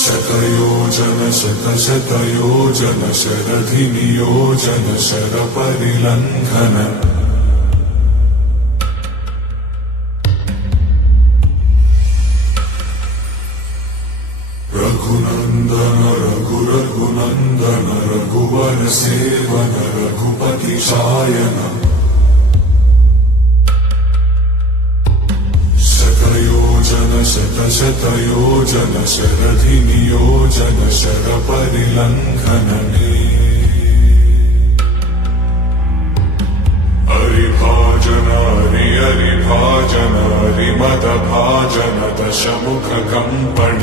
शतयोजन शतशतयोजन शरधिनियोजन शरपरिलङ्घन Raghunandan रघुरघुनन्दन रघुवर सेवन Raghupati Shayan शतयोजन शतशतयोजन शरधिनियोजन शरपरिलङ्घनने हरिभाजन हरिभाजन हरिमदभाजन दशमुखकम्पण